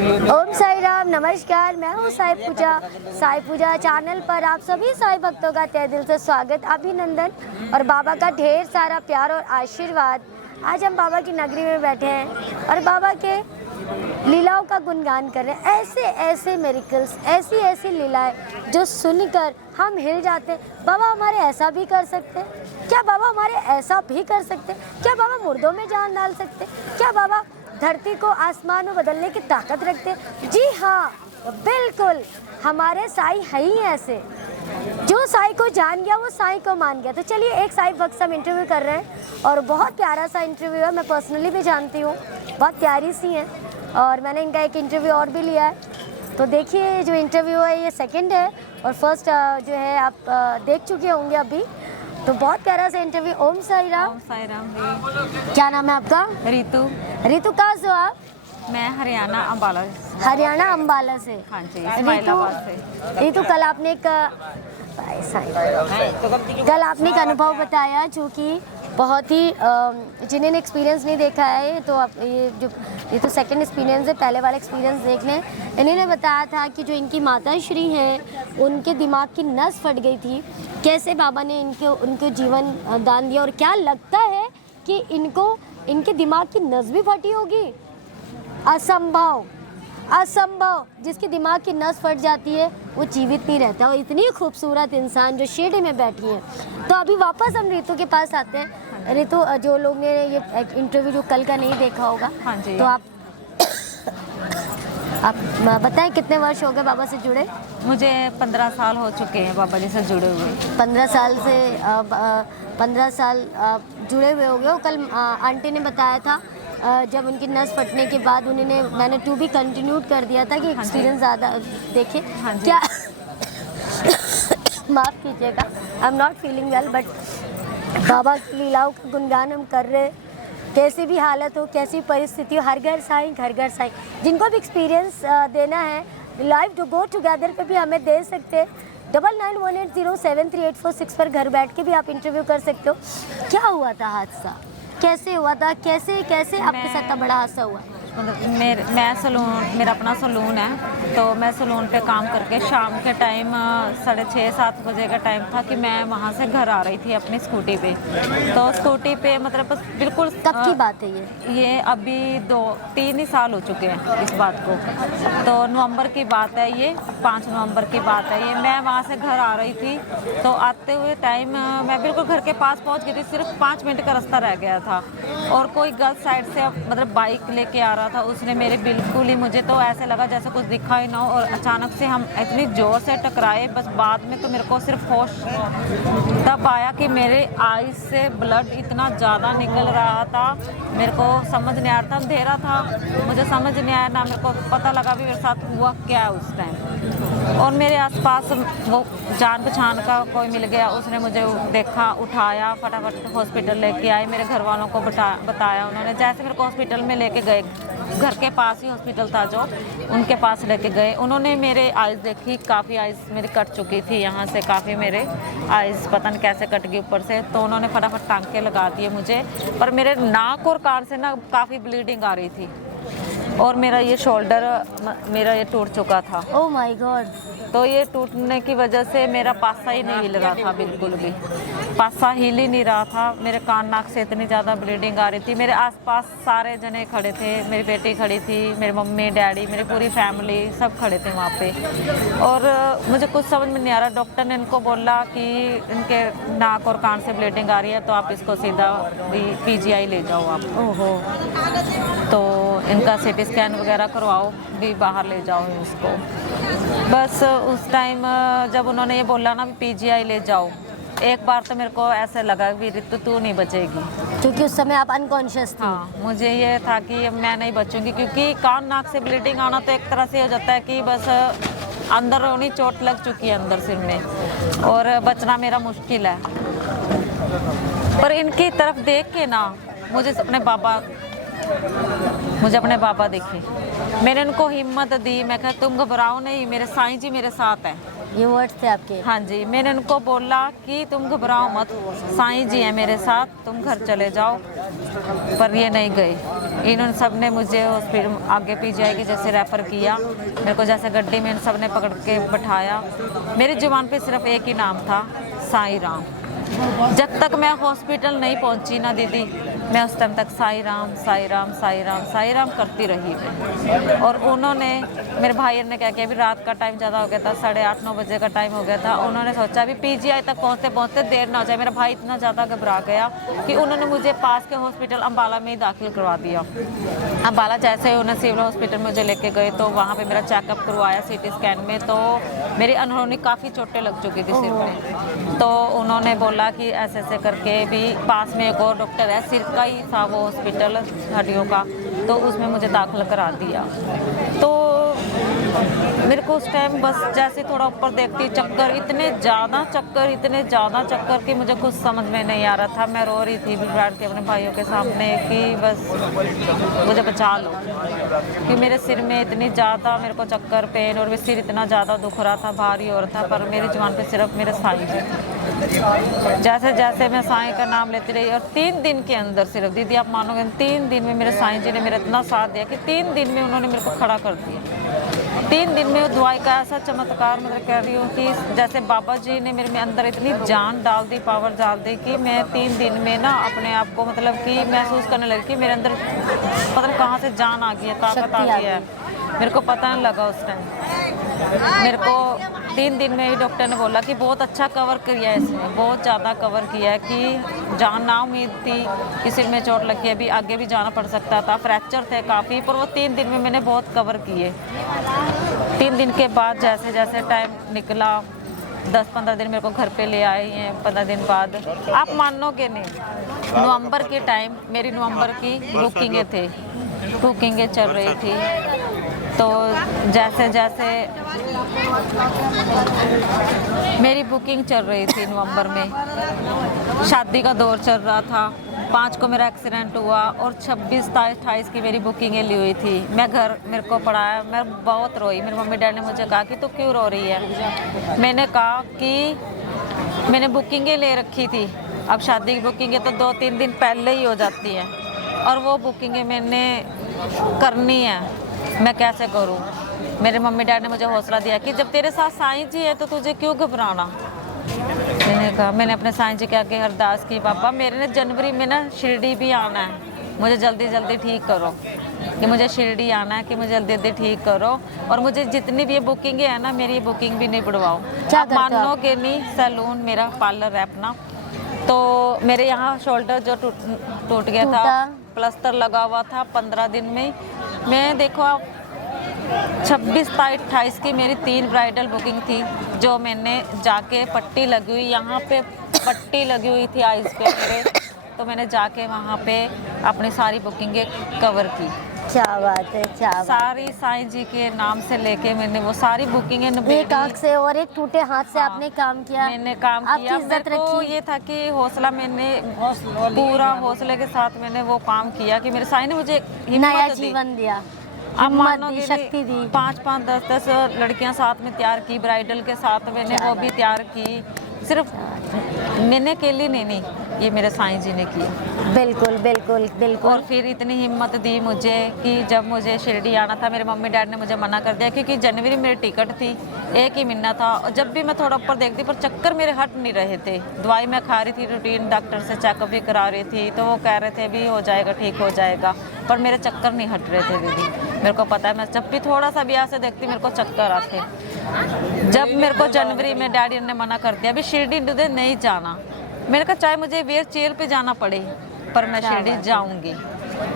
ओम साई राम, नमस्कार। मैं हूँ साई पूजा। साई पूजा चैनल पर आप सभी साई भक्तों का तहे दिल से स्वागत, अभिनंदन और बाबा का ढेर सारा प्यार और आशीर्वाद। आज हम बाबा की नगरी में बैठे हैं और बाबा के लीलाओं का गुणगान कर रहे हैं। ऐसे ऐसे मेरिकल्स, ऐसी ऐसी लीलाएं जो सुनकर हम हिल जाते हैं। बाबा हमारे ऐसा भी कर सकते हैं क्या? बाबा हमारे ऐसा भी कर सकते हैं क्या? बाबा मुर्दों में जान डाल सकते हैं क्या? बाबा धरती को आसमान में बदलने की ताकत रखते हैं। जी हाँ, बिल्कुल, हमारे साई है ही ऐसे। जो साई को जान गया वो साई को मान गया। तो चलिए, एक साई भक्त से हम इंटरव्यू कर रहे हैं और बहुत प्यारा सा इंटरव्यू है। मैं पर्सनली भी जानती हूँ, बहुत प्यारी सी हैं और मैंने इनका एक इंटरव्यू और भी लिया है। तो देखिए, जो इंटरव्यू है ये सेकंड है और फर्स्ट जो है आप देख चुके होंगे अभी। तो बहुत प्यारा सा इंटरव्यू। ओम साई राम। ओम साई राम जी। क्या नाम है आपका? रितु। रितु, कहाँ से हो आप? मैं हरियाणा अम्बाला। हरियाणा अम्बाला से। हाँ जी, इस्माइलाबाद से। रितु, कल आपने एक अनुभव बताया जो कि बहुत ही जिन्होंने एक्सपीरियंस नहीं देखा है, तो आप ये तो सेकंड एक्सपीरियंस है, पहले वाला एक्सपीरियंस देख लें। इन्होंने बताया था कि जो इनकी माता श्री हैं उनके दिमाग की नस फट गई थी, कैसे बाबा ने उनको जीवन दान दिया। और क्या लगता है कि इनके दिमाग की नस भी फटी होगी? असंभव, असंभव। जिसके दिमाग की नस फट जाती है वो जीवित नहीं रहता। और इतनी खूबसूरत इंसान जो शिरडी में बैठी है। तो अभी वापस हम रितु के पास आते हैं। रितु, जो लोग ने ये इंटरव्यू जो कल का नहीं देखा होगा, हाँ जी, तो आप बताएं कितने वर्ष हो गए बाबा से जुड़े? मुझे 15 साल हो चुके हैं बाबा जी से जुड़े हुए। 15 साल से 15 साल जुड़े हुए हो गए। कल आंटी ने बताया था जब उनकी नस फटने के बाद मैंने टू भी कंटिन्यू कर दिया था कि एक्सपीरियंस ज़्यादा देखे। हाँ जी। क्या माफ़ कीजिएगा, I am not feeling well, but बाबा की लीलाओं का गुणगान हम कर रहे हैं। कैसी भी हालत हो, कैसी परिस्थिति हो, हर घर साईं, घर घर साईं। जिनको भी एक्सपीरियंस देना है लाइव टू गो टुगेदर पे भी हमें दे सकते हैं। 9918073846 पर घर बैठ के भी आप इंटरव्यू कर सकते हो। क्या हुआ था हादसा, कैसे हुआ था, कैसे आपके साथ इतना बड़ा हादसा हुआ? मेरा अपना सलून है, तो मैं सलून पे काम करके शाम के टाइम 6:30-7 बजे का टाइम था कि मैं वहाँ से घर आ रही थी अपनी स्कूटी पे। तो स्कूटी पे मतलब बस बिल्कुल कब की बात है ये अभी 2-3 ही साल हो चुके हैं इस बात को। तो नवंबर की बात है, ये 5 नवंबर की बात है ये। मैं वहाँ से घर आ रही थी, तो आते हुए टाइम मैं बिल्कुल घर के पास पहुँच गई थी। सिर्फ 5 मिनट का रास्ता रह गया था और कोई गलत साइड से मतलब बाइक लेके आ रहा था। उसने मेरे बिल्कुल ही, मुझे तो ऐसे लगा जैसे कुछ दिखा ही ना हो, और अचानक से हम इतनी ज़ोर से टकराए। बस बाद में तो मेरे को सिर्फ होश तब आया कि मेरे आईज से ब्लड इतना ज़्यादा निकल रहा था। मेरे को समझ नहीं आ रहा था, अंधेरा था, मुझे समझ नहीं आया ना, मेरे को पता लगा भी मेरे साथ हुआ क्या है उस टाइम। और मेरे आसपास वो जान पहचान का कोई मिल गया, उसने मुझे देखा, उठाया, फटाफट हॉस्पिटल लेके आए। मेरे घर वालों को बताया उन्होंने। जैसे मेरे को हॉस्पिटल में लेके गए, घर के पास ही हॉस्पिटल था जो, उनके पास लेके गए। उन्होंने मेरे आइज़ देखी, काफ़ी आइज़ मेरी कट चुकी थी यहाँ से, काफ़ी मेरे आइज़ पता नहीं कैसे कट गई ऊपर से। तो उन्होंने फटाफट टांके लगा दिए मुझे, पर मेरे नाक और कान से ना काफ़ी ब्लीडिंग आ रही थी और मेरा ये शोल्डर मेरा ये टूट चुका था। Oh my God. तो ये टूटने की वजह से मेरा पासा ही नहीं हिल रहा था, बिल्कुल भी पासा हिल ही नहीं रहा था। मेरे कान नाक से इतनी ज़्यादा ब्लीडिंग आ रही थी। मेरे आसपास सारे जने खड़े थे, मेरी बेटी खड़ी थी, मेरी मम्मी डैडी, मेरी पूरी फैमिली सब खड़े थे वहाँ पे। और मुझे कुछ समझ में नहीं आ रहा। डॉक्टर ने इनको बोला कि इनके नाक और कान से ब्लीडिंग आ रही है, तो आप इसको सीधा PGI ले जाओ आप। ओहो। तो इनका CT स्कैन वगैरह करवाओ, भी बाहर ले जाओ इसको। बस उस टाइम जब उन्होंने ये बोला ना PGI ले जाओ, एक बार तो मेरे को ऐसा लगा कि रितु तू नहीं बचेगी, क्योंकि उस समय आप अनकॉन्शियस थी। हाँ, मुझे ये था कि मैं नहीं बचूंगी, क्योंकि कान नाक से ब्लीडिंग आना तो एक तरह से हो जाता है कि बस अंदर रोनी चोट लग चुकी है अंदर सिर में, और बचना मेरा मुश्किल है। पर इनकी तरफ देख के ना मुझे अपने बाबा दिखे। मैंने उनको हिम्मत दी, मैं कहा तुम घबराओ नहीं, मेरे साईं जी मेरे साथ है। ये वर्ड्स थे आपके। हाँ जी, मैंने उनको बोला कि तुम घबराओ मत, साईं जी हैं मेरे साथ, तुम घर चले जाओ। पर ये नहीं गए। इन्होंने सब ने मुझे हॉस्पिटल आगे पीजीआई की जैसे रेफ़र किया। मेरे को जैसे गड्डी में इन सब ने पकड़ के बैठाया। मेरी जुबान पे सिर्फ एक ही नाम था, साईं राम। जब तक मैं हॉस्पिटल नहीं पहुंची ना दीदी, मैं उस टाइम तक साईं राम साईं राम साईं राम साईं राम करती रही मैं। और उन्होंने, मेरे भाई ने क्या किया, अभी रात का टाइम ज़्यादा हो गया था, 8:30-9 बजे का टाइम हो गया था। उन्होंने सोचा अभी पीजीआई तक पहुँचते पहुँचते देर ना हो जाए। मेरा भाई इतना ज़्यादा घबरा गया कि उन्होंने मुझे पास के हॉस्पिटल अम्बाला में ही दाखिल करवा दिया। अम्बाला जैसे ही उन्हें सिविल हॉस्पिटल में मुझे लेके गए तो वहाँ पर मेरा चेकअप करवाया CT स्कैन में। तो मेरी अनहोनी काफ़ी चोटें लग चुकी थी सिर में। तो उन्होंने बोला कि ऐसे ऐसे करके भी पास में एक और डॉक्टर है, सिर का ही था वो हॉस्पिटल हड्डियों का, तो उसमें मुझे दाखिल करा दिया। तो मेरे को उस टाइम बस जैसे थोड़ा ऊपर देखती, चक्कर इतने ज़्यादा चक्कर कि मुझे कुछ समझ में नहीं आ रहा था। मैं रो रही थी बैठ के अपने भाइयों के सामने कि बस मुझे बचा लो, कि मेरे सिर में इतनी ज़्यादा मेरे को चक्कर, पेन, और सिर इतना ज़्यादा दुख रहा था, भारी हो रहा था। पर मेरी जुबान पे सिर्फ मेरे साईं जी थे। जैसे जैसे मैं साईं का नाम लेती रही, और 3 दिन के अंदर सिर्फ दीदी आप मानोगे, 3 दिन में मेरे साईं जी ने मेरा इतना साथ दिया कि 3 दिन में उन्होंने मेरे को खड़ा कर दिया। 3 दिन में दवाई का ऐसा चमत्कार, मतलब कह रही हूँ कि जैसे बाबा जी ने मेरे में अंदर इतनी जान डाल दी, पावर डाल दी कि मैं 3 दिन में ना अपने आप को मतलब कि महसूस करने लगी कि मेरे अंदर पता नहीं कहाँ से जान आ गई है, ताकत आ गई है। मेरे को पता नहीं लगा उस टाइम। मेरे को 3 दिन में ही डॉक्टर ने बोला कि बहुत अच्छा कवर किया है इसने, बहुत ज़्यादा कवर किया है, कि जान ना उम्मीद थी कि सिर में चोट लगी है, अभी आगे भी जाना पड़ सकता था, फ्रैक्चर थे काफ़ी, पर वो 3 दिन में मैंने बहुत कवर किए। 3 दिन के बाद जैसे जैसे टाइम निकला, 10-15 दिन मेरे को घर पे ले आए हैं। 15 दिन बाद आप मानोगे नहीं, नवंबर के टाइम मेरी नवंबर की बुकिंगें चल रही थी। तो जैसे जैसे मेरी बुकिंग चल रही थी नवंबर में, शादी का दौर चल रहा था, 5 को मेरा एक्सीडेंट हुआ और 26, 27, 28 की मेरी बुकिंगें ली हुई थी। मैं घर मेरे को पढ़ाया, मैं बहुत रोई। मेरे मम्मी डैडी ने मुझे कहा कि तू क्यों रो रही है। मैंने कहा कि मैंने बुकिंगें ले रखी थी, अब शादी की बुकिंगें तो 2-3 दिन पहले ही हो जाती हैं, और वो बुकिंगें मैंने करनी है, मैं कैसे करूं। मेरे मम्मी डैडी ने मुझे हौसला दिया कि जब तेरे साथ साईं जी है तो तुझे क्यों घबराना। मैंने कहा, मैंने अपने साईं जी के आगे अरदास की, पापा मेरे ने जनवरी में ना शिरडी भी आना है, मुझे जल्दी जल्दी ठीक करो, कि मुझे शिरडी आना है, कि मुझे जल्दी जल्दी ठीक करो, और मुझे जितनी भी ये बुकिंग है ना, मेरी ये बुकिंग भी नहीं बढ़वाओ। आप मानोगे नहीं, सैलून मेरा पार्लर है अपना, तो मेरे यहाँ शोल्डर जो टूट गया था, प्लास्टर लगा हुआ था 15 दिन में। मैं देखो आप 26, 27, 28 की मेरी 3 ब्राइडल बुकिंग थी, जो मैंने जाके पट्टी लगी हुई, यहाँ पे पट्टी लगी हुई थी आइज़ पे मेरे, तो मैंने जाके वहाँ पे अपनी सारी बुकिंगें कवर की। क्या बात है, क्या बात। सारी साईं जी के नाम से लेके मैंने वो सारी बुकिंगें एक आंख से और एक टूटे हाथ से आपने काम किया। मैंने काम किया। मेरे को ये था कि हौसला, मैंने पूरा हौसले के साथ मैंने वो काम किया कि मेरे साईं ने मुझे नया जीवन दिया, आप मानोगे, शक्ति दी। 5-5, 10-10 लड़कियां साथ में तैयार की, ब्राइडल के साथ मैंने वो भी तैयार की। सिर्फ मैंने अकेली नहीं, ये मेरे साईं जी ने की। बिल्कुल बिल्कुल बिल्कुल। और फिर इतनी हिम्मत दी मुझे कि जब मुझे शिरडी आना था, मेरे मम्मी डैडी ने मुझे मना कर दिया, क्योंकि जनवरी में मेरी टिकट थी, 1 ही महीना था, और जब भी मैं थोड़ा ऊपर देखती पर चक्कर मेरे हट नहीं रहे थे। दवाई मैं खा रही थी रूटीन, डॉक्टर से चेकअप भी करा रही थी, तो वो कह रहे थे भी हो जाएगा, ठीक हो जाएगा, पर मेरे चक्कर नहीं हट रहे थे दीदी। मेरे को पता है, मैं जब भी थोड़ा सा भी ऐसे देखती मेरे को चक्कर आते। जब मेरे को जनवरी में डैडी ने मना कर दिया भी शिरडी नहीं जाना, मैंने कहा चाहे मुझे व्हील चेयर पे जाना पड़े पर मैं शिरडी जाऊंगी।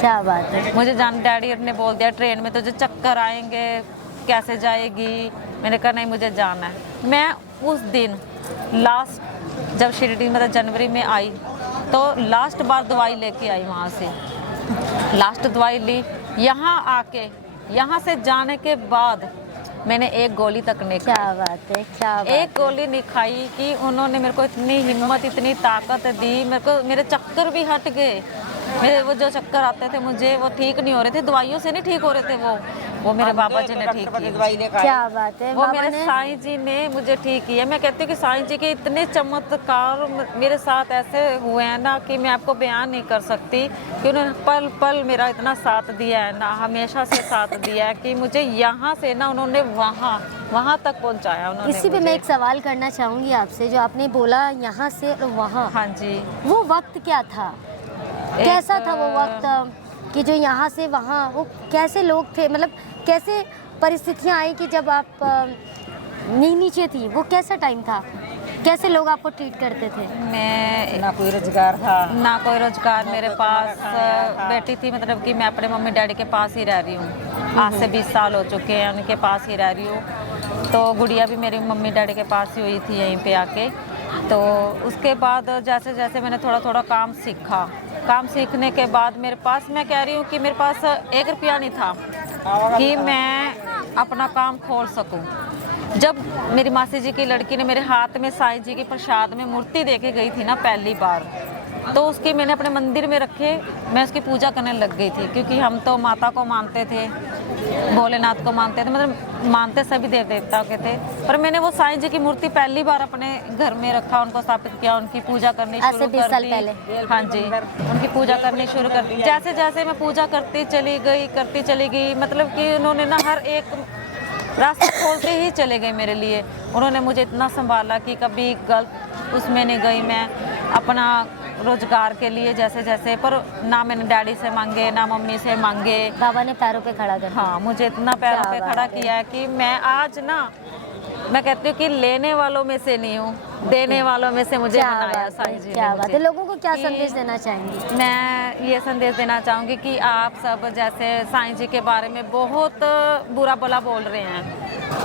क्या बात है। मुझे डैडी ने बोल दिया ट्रेन में तुझे चक्कर आएंगे, कैसे जाएगी। मैंने कहा नहीं, मुझे जाना है। मैं उस दिन लास्ट जब शिरडी मतलब जनवरी में आई तो लास्ट बार दवाई लेके आई, वहाँ से लास्ट दवाई ली। यहाँ आके, यहाँ से जाने के बाद मैंने एक गोली तक नहीं खाई। क्या बात है, क्या बात। एक गोली नहीं खाई कि उन्होंने मेरे को इतनी हिम्मत, इतनी ताकत दी। मेरे चक्कर भी हट गए। मेरे वो जो चक्कर आते थे मुझे, वो ठीक नहीं हो रहे थे, दवाइयों से नहीं ठीक हो रहे थे वो। वो मेरे बाबा जी ने ठीक की। क्या बात है, वो बाबा मेरे ने साईं जी ने मुझे ठीक किया। मैं कहती हूँ कि साईं जी के इतने चमत्कार मेरे साथ ऐसे हुए हैं ना कि मैं आपको बयान नहीं कर सकती कि उन्होंने पल पल मेरा इतना साथ दिया है ना, हमेशा से साथ दिया है कि मुझे यहाँ से ना उन्होंने वहाँ तक पहुँचाया उन्होंने इसी पे मुझे। मैं एक सवाल करना चाहूँगी आपसे, जो आपने बोला यहाँ से और वहाँ, हाँ जी। वो वक्त क्या था, कैसा था वो वक्त कि जो यहाँ से वहाँ, वो कैसे लोग थे, मतलब कैसे परिस्थितियाँ आई कि जब आप नीचे थी, वो कैसा टाइम था, कैसे लोग आपको ट्रीट करते थे? मैं ना कोई रोजगार था, ना कोई रोजगार मेरे पास, बेटी थी, मतलब कि मैं अपने मम्मी डैडी के पास ही रह रही हूँ। आज से 20 साल हो चुके हैं उनके पास ही रह रही हूँ। तो गुड़िया भी मेरी मम्मी डैडी के पास ही हुई थी यहीं पे आके। तो उसके बाद जैसे जैसे मैंने थोड़ा थोड़ा काम सीखा, काम सीखने के बाद मेरे पास, मैं कह रही हूँ कि मेरे पास 1 रुपया नहीं था कि मैं अपना काम खोल सकूं। जब मेरी मासी जी की लड़की ने मेरे हाथ में साईं जी की प्रसाद में मूर्ति दे के गई थी ना पहली बार, तो उसकी मैंने अपने मंदिर में रखे, मैं उसकी पूजा करने लग गई थी। क्योंकि हम तो माता को मानते थे, भोलेनाथ को मानते थे, मतलब मानते सभी देव देवता के थे, पर मैंने वो साईं जी की मूर्ति पहली बार अपने घर में रखा, उनको स्थापित किया, उनकी पूजा करनी शुरू कर दी। हाँ जी, उनकी पूजा करनी शुरू कर दी। जैसे जैसे मैं पूजा करती चली गई, मतलब कि उन्होंने ना हर एक रास्ता खोलते ही चले गए मेरे लिए। उन्होंने मुझे इतना संभाला कि कभी गलत उसमें नहीं गई मैं, अपना रोजगार के लिए जैसे जैसे, पर ना मैंने डैडी से मांगे ना मम्मी से मांगे। बाबा ने पैरों पे खड़ा कर दिया। हाँ, मुझे इतना पैरों पे खड़ा किया है कि मैं आज ना, मैं कहती हूँ कि लेने वालों में से नहीं हूँ, देने वालों में से मुझे बनाया साईं जी ने। क्या बात है, लोगों को क्या कि संदेश देना चाहेंगी? मैं ये संदेश देना चाहूँगी कि आप सब जैसे साईं जी के बारे में बहुत बुरा भला बोल रहे हैं,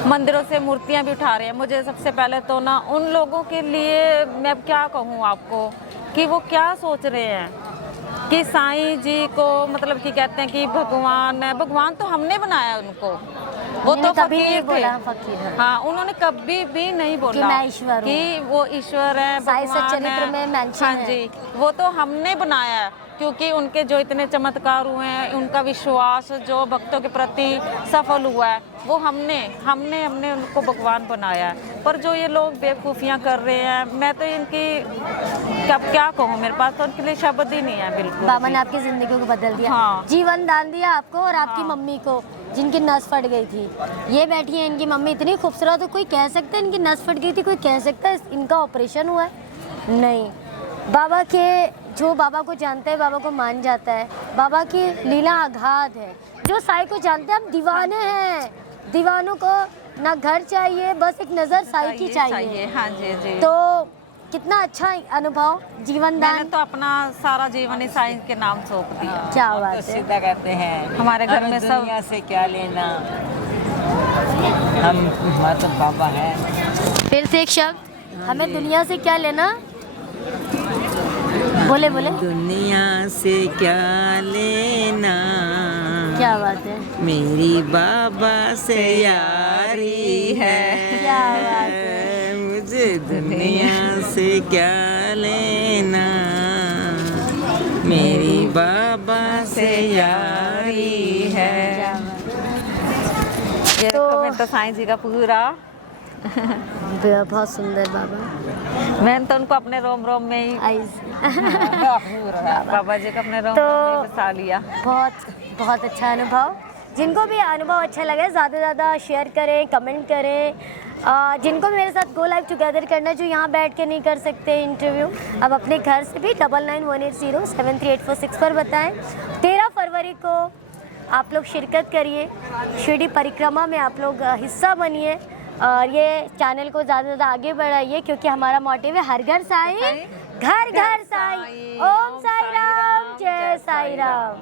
मंदिरों से मूर्तियाँ भी उठा रहे हैं। मुझे सबसे पहले तो ना उन लोगों के लिए मैं अब क्या कहूँ आपको कि वो क्या सोच रहे हैं कि साईं जी को, मतलब कि कहते हैं कि भगवान है। भगवान तो हमने बनाया उनको, वो तो फकीर थे। हाँ, उन्होंने कभी भी नहीं बोला कि मैं ईश्वर हूँ, कि वो ईश्वर है, भगवान चरित्र में मेंशन हाँ जी, वो तो हमने बनाया है। क्योंकि उनके जो इतने चमत्कार हुए हैं, उनका विश्वास जो भक्तों के प्रति सफल हुआ है, वो हमने उनको भगवान बनाया है। पर जो ये लोग बेवकूफ़ियाँ कर रहे हैं, मैं तो इनकी क्या कहूँ, मेरे पास तो उनके लिए शब्द ही नहीं है बिल्कुल। बाबा ने आपकी जिंदगी को बदल दिया। हाँ। जीवन दान दिया आपको और आपकी मम्मी को, जिनकी नस फट गई थी। ये बैठी है, इनकी मम्मी इतनी खूबसूरत हो, कोई कह सकता है इनकी नस फट गई थी, कोई कह सकता है इनका ऑपरेशन हुआ है? नहीं, बाबा के, जो बाबा को जानता है बाबा को मान जाता है। बाबा की लीला अगाध है। जो साईं को जानते हैं, हम दीवाने हैं। दीवानों को ना घर चाहिए, बस एक नज़र साईं की चाहिए। हाँ जी जी। तो कितना अच्छा अनुभव, जीवन दान। मैंने तो अपना सारा जीवन ही साईं के नाम सौंप दिया। क्या तो बात है। सीधा कहते हैं हमारे घर में सब, दुनिया से क्या लेना, हम मतलब बाबा है। फिर से एक शब्द, हमें दुनिया से क्या लेना? बोले बोले। दुनिया से क्या लेना, क्या बात है, मेरी बाबा से यारी है। क्या बात है। मुझे दुनिया से क्या लेना, मेरी बाबा से यारी है। ये देखो, मैं तो साईं जी का पूरा बहुत सुंदर बाबा। मैंने तो उनको अपने रोम रोम में ही, आइज बाबा जी को अपने रोम तो रोम में बसा लिया। बहुत अच्छा अनुभव। जिनको भी अनुभव अच्छा लगे ज़्यादा से ज़्यादा शेयर करें, कमेंट करें। जिनको भी मेरे साथ गो लाइव टुगेदर करना है, जो यहाँ बैठ के नहीं कर सकते इंटरव्यू, अब अपने घर से भी 9918073846 पर बताएं। 13 फरवरी को आप लोग शिरकत करिए, शिरडी परिक्रमा में आप लोग हिस्सा बनिए और ये चैनल को ज़्यादा से ज़्यादा आगे बढ़ाइए, क्योंकि हमारा मोटिव है हर घर साईं, घर घर साईं। ओम साई राम, जय साई राम।